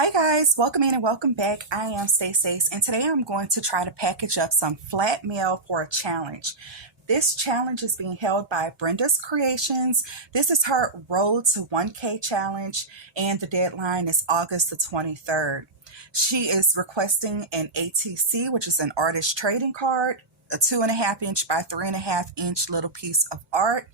Hi guys, welcome in and welcome back. I am Stacey, and today I'm going to try to package up some flat mail for a challenge. This challenge is being held by Brenda's Creations. This is her Road to 1K challenge, and the deadline is August the 23rd. She is requesting an ATC, which is an artist trading card, a 2.5-inch by 3.5-inch little piece of art,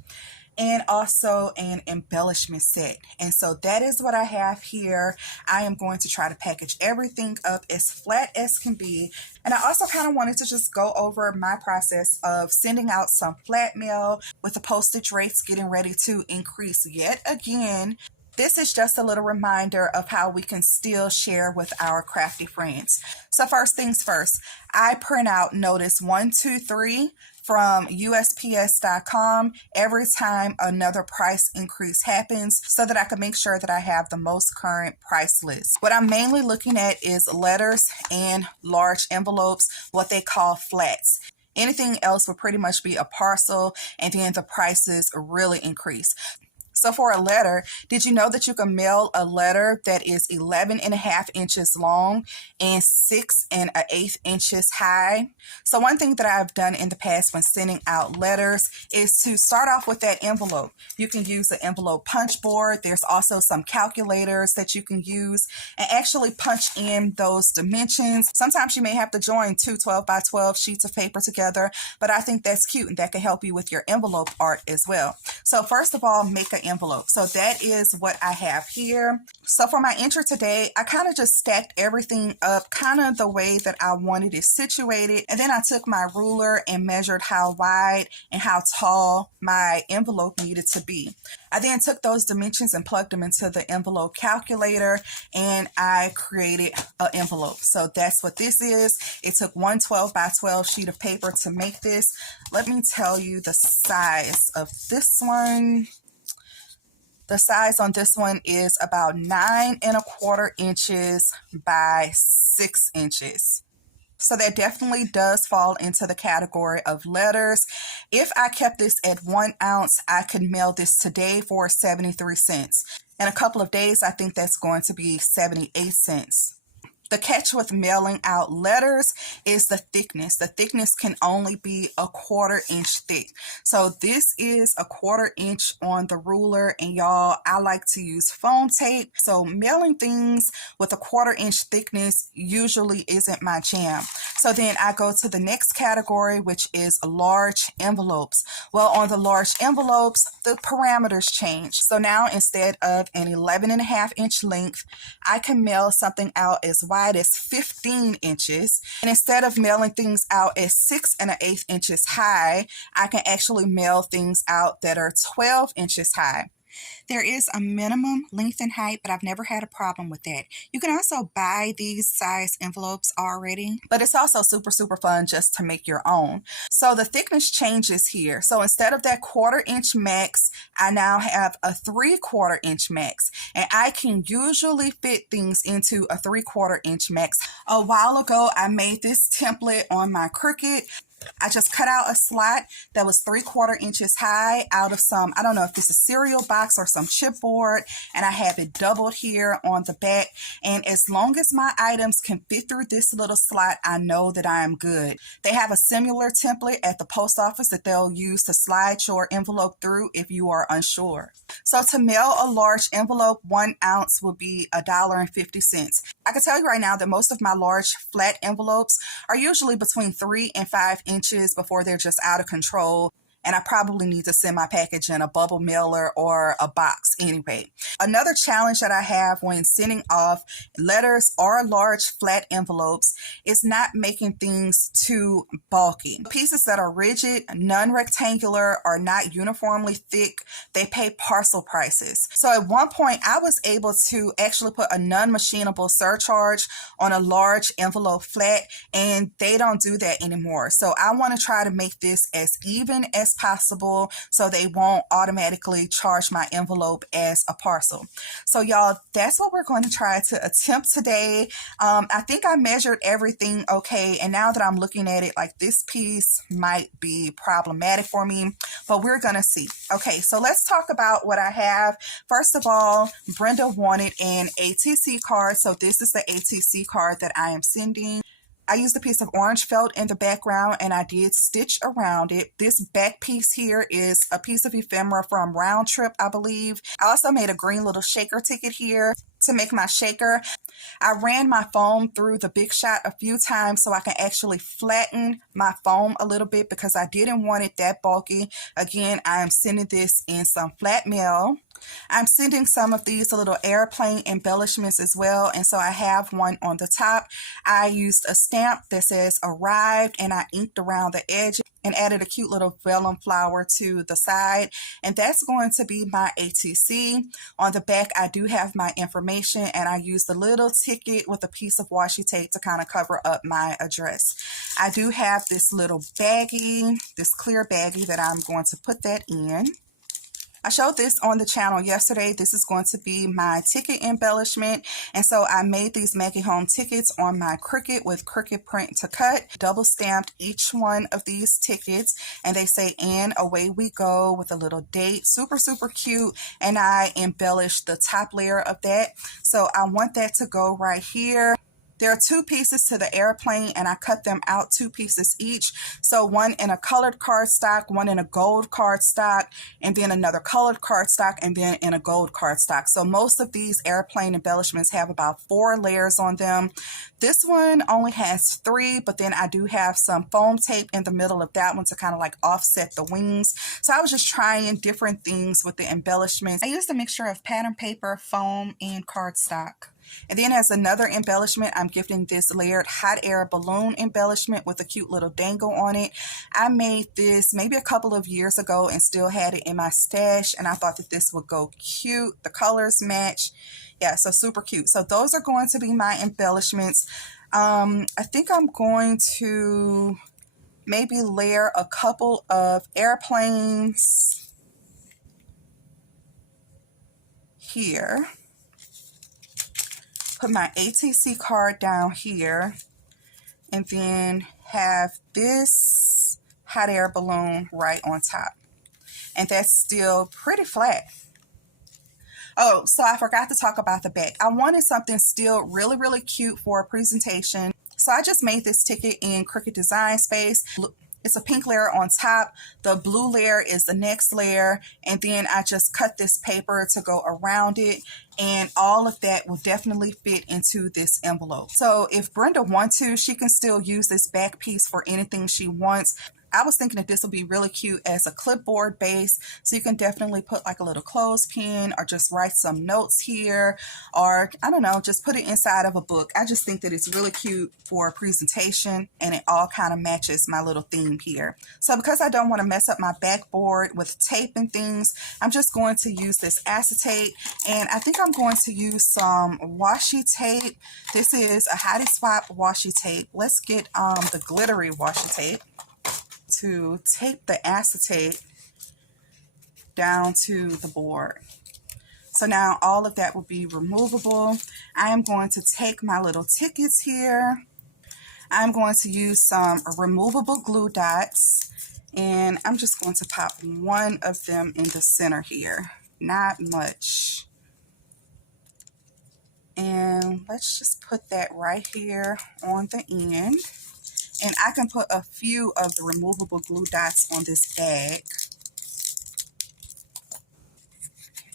and also an embellishment set. And so that is what I have here. I am going to try to package everything up as flat as can be. And I also kind of wanted to just go over my process of sending out some flat mail with the postage rates getting ready to increase yet again. This is just a little reminder of how we can still share with our crafty friends. So first things first, I print out notice 123 from USPS.com every time another price increase happens so that I can make sure that I have the most current price list. What I'm mainly looking at is letters and large envelopes, what they call flats. Anything else will pretty much be a parcel, and then the prices really increase. So for a letter, did you know that you can mail a letter that is 11.5 inches long and 6.1/8 inches high? So one thing that I've done in the past when sending out letters is to start off with that envelope. You can use the envelope punch board. There's also some calculators that you can use and actually punch in those dimensions. Sometimes you may have to join two 12 by 12 sheets of paper together, but I think that's cute and that can help you with your envelope art as well. So first of all, make an envelope. So that is what I have here. So for my entry today, I kind of just stacked everything up kind of the way that I wanted it situated. And then I took my ruler and measured how wide and how tall my envelope needed to be. I then took those dimensions and plugged them into the envelope calculator, and I created an envelope. So that's what this is. It took one 12 by 12 sheet of paper to make this. Let me tell you the size of this one. The size on this one is about 9.25 inches by 6 inches. So that definitely does fall into the category of letters. If I kept this at 1 ounce, I could mail this today for 73 cents. In a couple of days, I think that's going to be 78 cents. The catch with mailing out letters is the thickness. The thickness can only be a 1/4 inch thick. So this is a 1/4 inch on the ruler, and y'all, I like to use foam tape. So mailing things with a 1/4 inch thickness usually isn't my jam. So then I go to the next category, which is large envelopes. Well, on the large envelopes, the parameters change. So now instead of an 11.5 inch length, I can mail something out as wide as 15 inches. And instead of mailing things out as 6.1/8 inches high, I can actually mail things out that are 12 inches high. There is a minimum length and height, but I've never had a problem with that. You can also buy these size envelopes already, but it's also super fun just to make your own. So the thickness changes here. So instead of that 1/4 inch max, I now have a 3/4 inch max, and I can usually fit things into a 3/4 inch max. A while ago, I made this template on my Cricut. I just cut out a slot that was 3/4 inches high out of some, I don't know if this is cereal box or some chipboard, and I have it doubled here on the back. And as long as my items can fit through this little slot, I know that I am good. They have a similar template at the post office that they'll use to slide your envelope through if you are unsure. So to mail a large envelope, 1 ounce will be $1.50. I can tell you right now that most of my large flat envelopes are usually between 3 and 5 inches before they're just out of control. And I probably need to send my package in a bubble mailer or a box anyway. Another challenge that I have when sending off letters or large flat envelopes is not making things too bulky. Pieces that are rigid, non-rectangular, or not uniformly thick, they pay parcel prices. So at one point, I was able to actually put a non-machinable surcharge on a large envelope flat, and they don't do that anymore. So I want to try to make this as even as as possible so they won't automatically charge my envelope as a parcel. So y'all, that's what we're going to try to attempt today. I think I measured everything okay, and now that I'm looking at it, like, this piece might be problematic for me, but we're gonna see. Okay, so let's talk about what I have. First of all, Brenda wanted an ATC card, so this is the ATC card that I am sending. I used a piece of orange felt in the background and I did stitch around it. This back piece here is a piece of ephemera from Round Trip, I believe. I also made a green little shaker ticket here to make my shaker. I ran my foam through the Big Shot a few times so I can actually flatten my foam a little bit because I didn't want it that bulky. Again, I am sending this in some flat mail. I'm sending some of these little airplane embellishments as well, and so I have one on the top. I used a stamp that says arrived and I inked around the edge and added a cute little vellum flower to the side, and that's going to be my ATC. On the back, I do have my information, and I used a little ticket with a piece of washi tape to kind of cover up my address. I do have this little baggie, this clear baggie that I'm going to put that in. I showed this on the channel yesterday. This is going to be my ticket embellishment. And so I made these Maggie Home tickets on my Cricut with Cricut print to cut. Double stamped each one of these tickets. And they say, and away we go, with a little date. Super, super cute. And I embellished the top layer of that. So I want that to go right here. There are two pieces to the airplane, and I cut them out 2 pieces each. So one in a colored cardstock, one in a gold cardstock, and then another colored cardstock, and then in a gold cardstock. So most of these airplane embellishments have about 4 layers on them. This one only has 3, but then I do have some foam tape in the middle of that one to kind of like offset the wings. So I was just trying different things with the embellishments. I used a mixture of pattern paper, foam, and cardstock. And then as another embellishment, I'm gifting this layered hot air balloon embellishment with a cute little dangle on it. I made this maybe a couple of years ago and still had it in my stash, and I thought that this would go cute. The colors match. Yeah, so super cute. So those are going to be my embellishments. I think I'm going to maybe layer a couple of airplanes here. Put my ATC card down here, and then have this hot air balloon right on top. And that's still pretty flat. Oh, so I forgot to talk about the back. I wanted something still really, really cute for a presentation. So I just made this ticket in Cricut Design Space. It's a pink layer on top. The blue layer is the next layer. And then I just cut this paper to go around it. And all of that will definitely fit into this envelope. So if Brenda wants to, she can still use this back piece for anything she wants. I was thinking that this would be really cute as a clipboard base. So you can definitely put like a little clothespin or just write some notes here, or I don't know, just put it inside of a book. I just think that it's really cute for a presentation, and it all kind of matches my little theme here. So because I don't want to mess up my backboard with tape and things, I'm just going to use this acetate, and I think I'm going to use some washi tape. This is a Hottie Swap washi tape. Let's get the glittery washi tape to tape the acetate down to the board. So now all of that will be removable. I am going to take my little tickets here. I'm going to use some removable glue dots, and I'm just going to pop one of them in the center here. Not much. And let's just put that right here on the end. And I can put a few of the removable glue dots on this bag.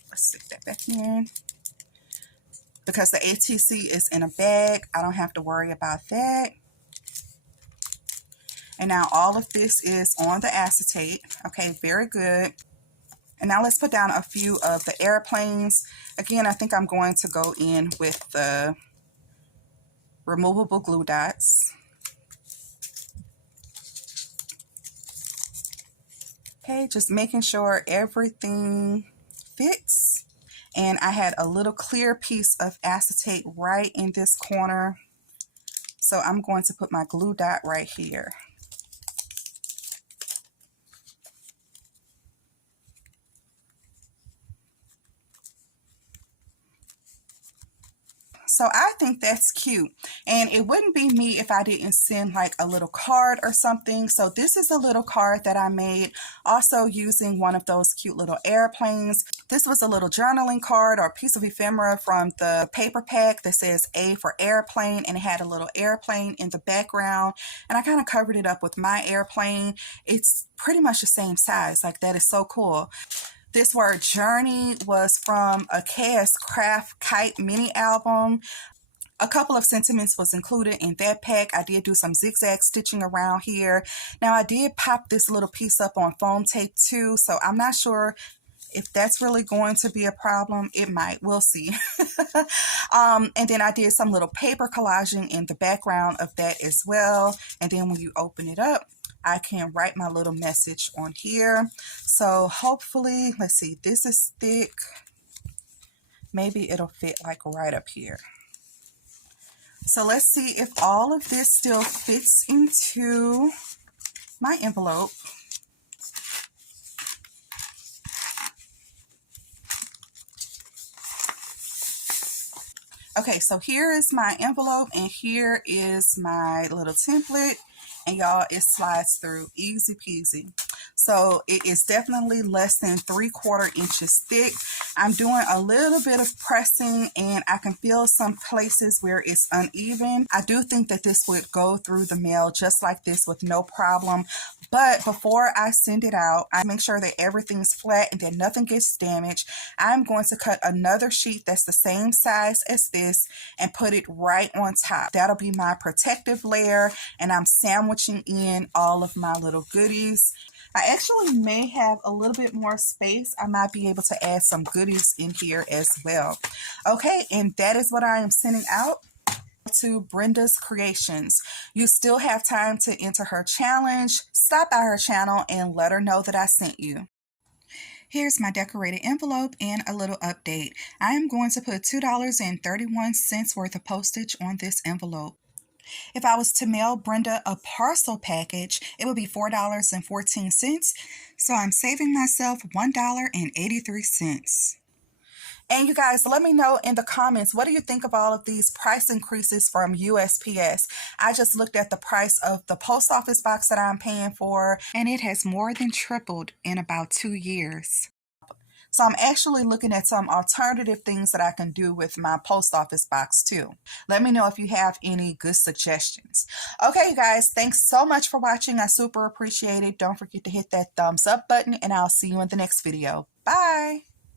Let's stick that back in. Because the ATC is in a bag, I don't have to worry about that. And now all of this is on the acetate. Okay, very good. And now let's put down a few of the airplanes. Again, I think I'm going to go in with the removable glue dots. Okay, just making sure everything fits. And I had a little clear piece of acetate right in this corner. So I'm going to put my glue dot right here. So I think that's cute. And it wouldn't be me if I didn't send like a little card or something. So this is a little card that I made, also using one of those cute little airplanes. This was a little journaling card or piece of ephemera from the paper pack that says A for airplane, and it had a little airplane in the background. And I kind of covered it up with my airplane. It's pretty much the same size. Like, that is so cool. This word journey was from a KS Craft Kite mini album. A couple of sentiments was included in that pack. I did do some zigzag stitching around here. Now, I did pop this little piece up on foam tape too, so I'm not sure if that's really going to be a problem. It might. We'll see. And then I did some little paper collaging in the background of that as well. And then when you open it up, I can write my little message on here. So hopefully, let's see, this is thick. Maybe it'll fit like right up here. So let's see if all of this still fits into my envelope. Okay, so here is my envelope and here is my little template. And y'all, it slides through easy peasy. So it is definitely less than 3/4 inches thick. I'm doing a little bit of pressing and I can feel some places where it's uneven. I do think that this would go through the mail just like this with no problem. But before I send it out, I make sure that everything's flat and that nothing gets damaged. I'm going to cut another sheet that's the same size as this and put it right on top. That'll be my protective layer, and I'm sandwiching in all of my little goodies. I actually may have a little bit more space. I might be able to add some goodies in here as well. Okay, and that is what I am sending out to Brenda's Creations. You still have time to enter her challenge. Stop by her channel and let her know that I sent you. Here's my decorated envelope and a little update. I am going to put $2.31 worth of postage on this envelope. If I was to mail Brenda a parcel package, it would be $4.14. So I'm saving myself $1.83. And you guys, let me know in the comments, what do you think of all of these price increases from USPS? I just looked at the price of the post office box that I'm paying for, and it has more than tripled in about 2 years. So I'm actually looking at some alternative things that I can do with my post office box too. Let me know if you have any good suggestions. Okay, you guys, thanks so much for watching. I super appreciate it. Don't forget to hit that thumbs up button, and I'll see you in the next video. Bye.